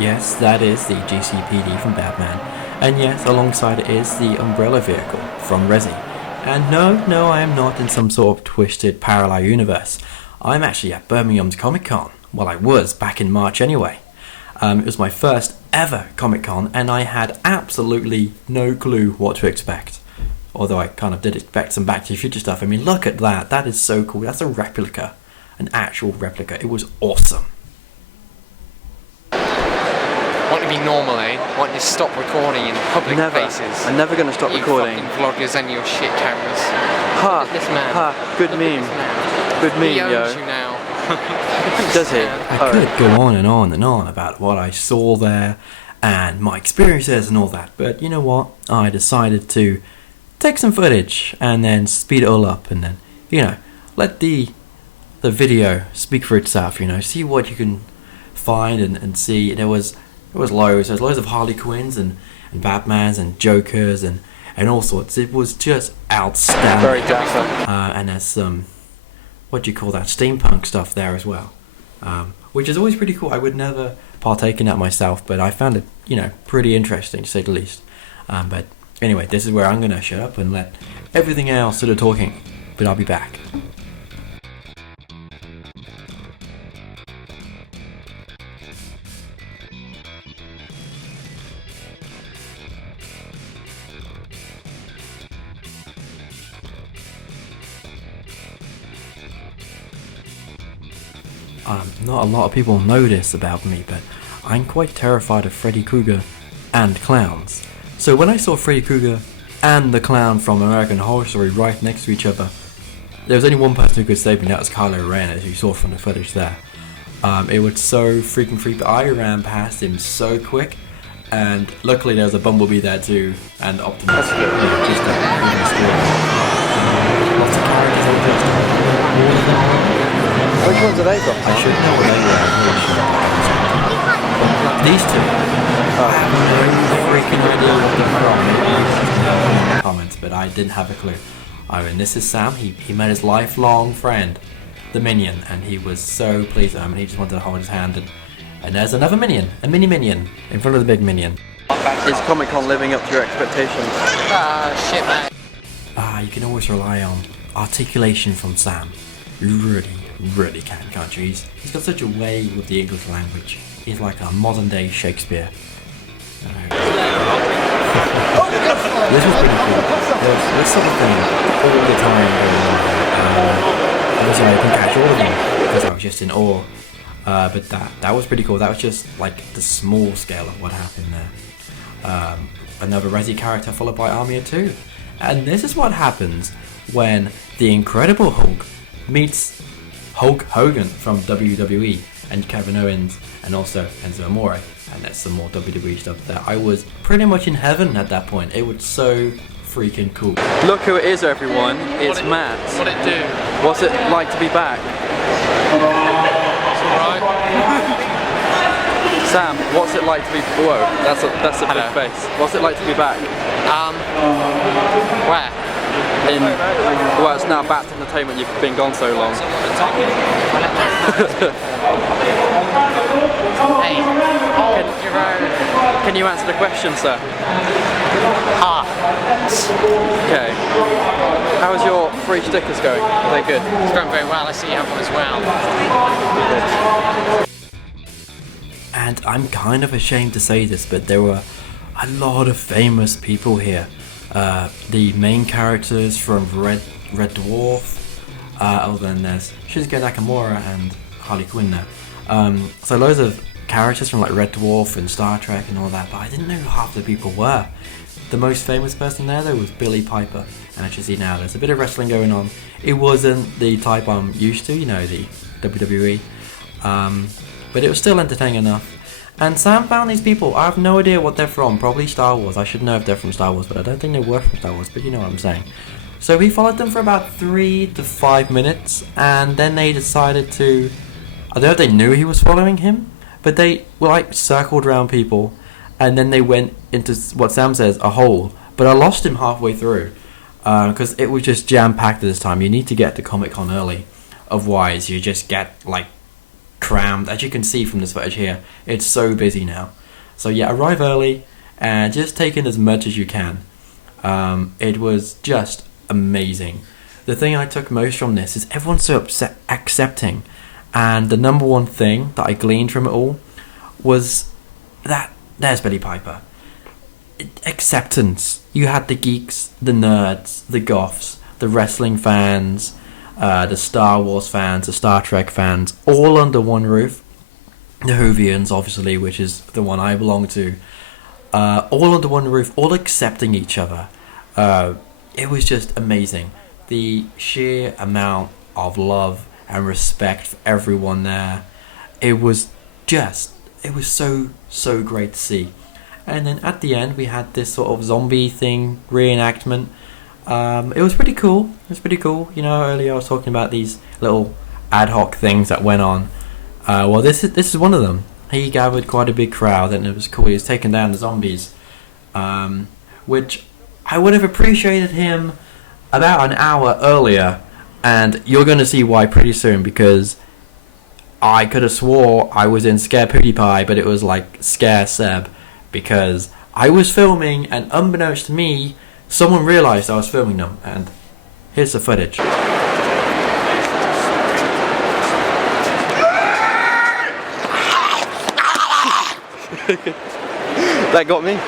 Yes, that is the GCPD from Batman. And yes, alongside it is the Umbrella vehicle from Resi. And no, I am not in some sort of twisted parallel universe. I'm actually at Birmingham's Comic Con. Well, I was back in March anyway. It was my first ever Comic Con, and I had absolutely no clue what to expect. Although I kind of did expect some Back to the Future stuff. I mean, look at that. That is so cool. That's a replica. An actual replica. It was awesome. Want to be normal, eh? Want to stop recording in public places. I'm never going to stop recording. You fucking vloggers and your shit cameras. Ha! Look at this man. Ha! Good meme. Good meme, He owns yo. you now. Does he? I could go on and on and on about what I saw there and my experiences and all that, but you know what? I decided to take some footage and then speed it all up and then, let the video speak for itself, see what you can find and see. There was loads. There's loads of Harley Quinns and Batmans and Jokers and all sorts. It was just outstanding. Very dapper. And there's some, what do you call that, steampunk stuff there as well, which is always pretty cool. I would never partake in that myself, but I found it, pretty interesting to say the least. But anyway, this is where I'm going to shut up and let everything else do the talking, but I'll be back. Not a lot of people know this about me, but I'm quite terrified of Freddy Krueger and clowns. So when I saw Freddy Krueger and the clown from American Horror Story right next to each other, there was only one person who could save me, that was Kylo Ren, as you saw from the footage there. It was so freaking creepy. I ran past him so quick, and luckily there was a Bumblebee there too, and Optimus. That's good. Yeah, just lots of characters on this. Which ones are they from? I should know what they were. I'm really sure. But these two, I have no freaking idea what they're from. Comments, but I didn't have a clue. And this is Sam. He met his lifelong friend, the Minion, and he was so pleased with him, and he just wanted to hold his hand. And there's another Minion, a mini Minion, in front of the big Minion. Is Comic Con living up to your expectations? Shit, man. You can always rely on articulation from Sam. You really can't you? He's got such a way with the English language. He's like a modern day Shakespeare. This was pretty cool. There's sort of thing all the time going on. Obviously I couldn't catch all of them because I was just in awe. But that was pretty cool. That was just like the small scale of what happened there. Another Resi character followed by Army of Two. And this is what happens when the Incredible Hulk meets Hulk Hogan from WWE and Kevin Owens and also Enzo Amore, and there's some more WWE stuff there. I was pretty much in heaven at that point. It was so freaking cool. Look who it is, everyone. It's Matt. What'd it do? What's it like to be back? It's alright. Sam, what's it like to be... Whoa, that's a Hello. big face. What's it like to be back? Where? Well, it's now Bat Entertainment. You've been gone so long. Hey, hold your own. Can you answer the question, sir? Okay. How's your free stickers going? Are they good? It's going very well. I see you have one as well. And I'm kind of ashamed to say this, but there were a lot of famous people here. The main characters from Red Dwarf, other than there's Shinsuke Nakamura and Harley Quinn there. So loads of characters from like Red Dwarf and Star Trek and all that, but I didn't know who half the people were. The most famous person there though was Billy Piper, and as you see now there's a bit of wrestling going on. It wasn't the type I'm used to, the WWE, but it was still entertaining enough. And Sam found these people. I have no idea what they're from. Probably Star Wars. I should know if they're from Star Wars, but I don't think they were from Star Wars, but you know what I'm saying. So he followed them for about 3 to 5 minutes, and then they decided to... I don't know if they knew he was following him, but they were like circled around people, and then they went into what Sam says, a hole. But I lost him halfway through, because it was just jam-packed at this time. You need to get to Comic Con early, otherwise you just get like crammed. As you can see from this footage here, it's so busy now. So yeah, arrive early and just take in as much as you can. It was just amazing. The thing I took most from this is everyone's so accepting, and the number one thing that I gleaned from it all was that there's Billy Piper. Acceptance. You had the geeks, the nerds, the goths, the wrestling fans, the Star Wars fans, the Star Trek fans, all under one roof. The Whovians, obviously, which is the one I belong to, all under one roof, all accepting each other. It was just amazing. The sheer amount of love and respect for everyone there. It was so great to see. And then at the end, we had this sort of zombie thing reenactment. It was pretty cool. You know, earlier I was talking about these little ad hoc things that went on. Well, this is one of them. He gathered quite a big crowd, and it was cool. He was taking down the zombies, which I would have appreciated him about an hour earlier, and you're going to see why pretty soon, because I could have swore I was in Scare Pootie Pie, but it was like Scare Seb, because I was filming, and unbeknownst to me, someone realised I was filming them, and here's the footage. That got me.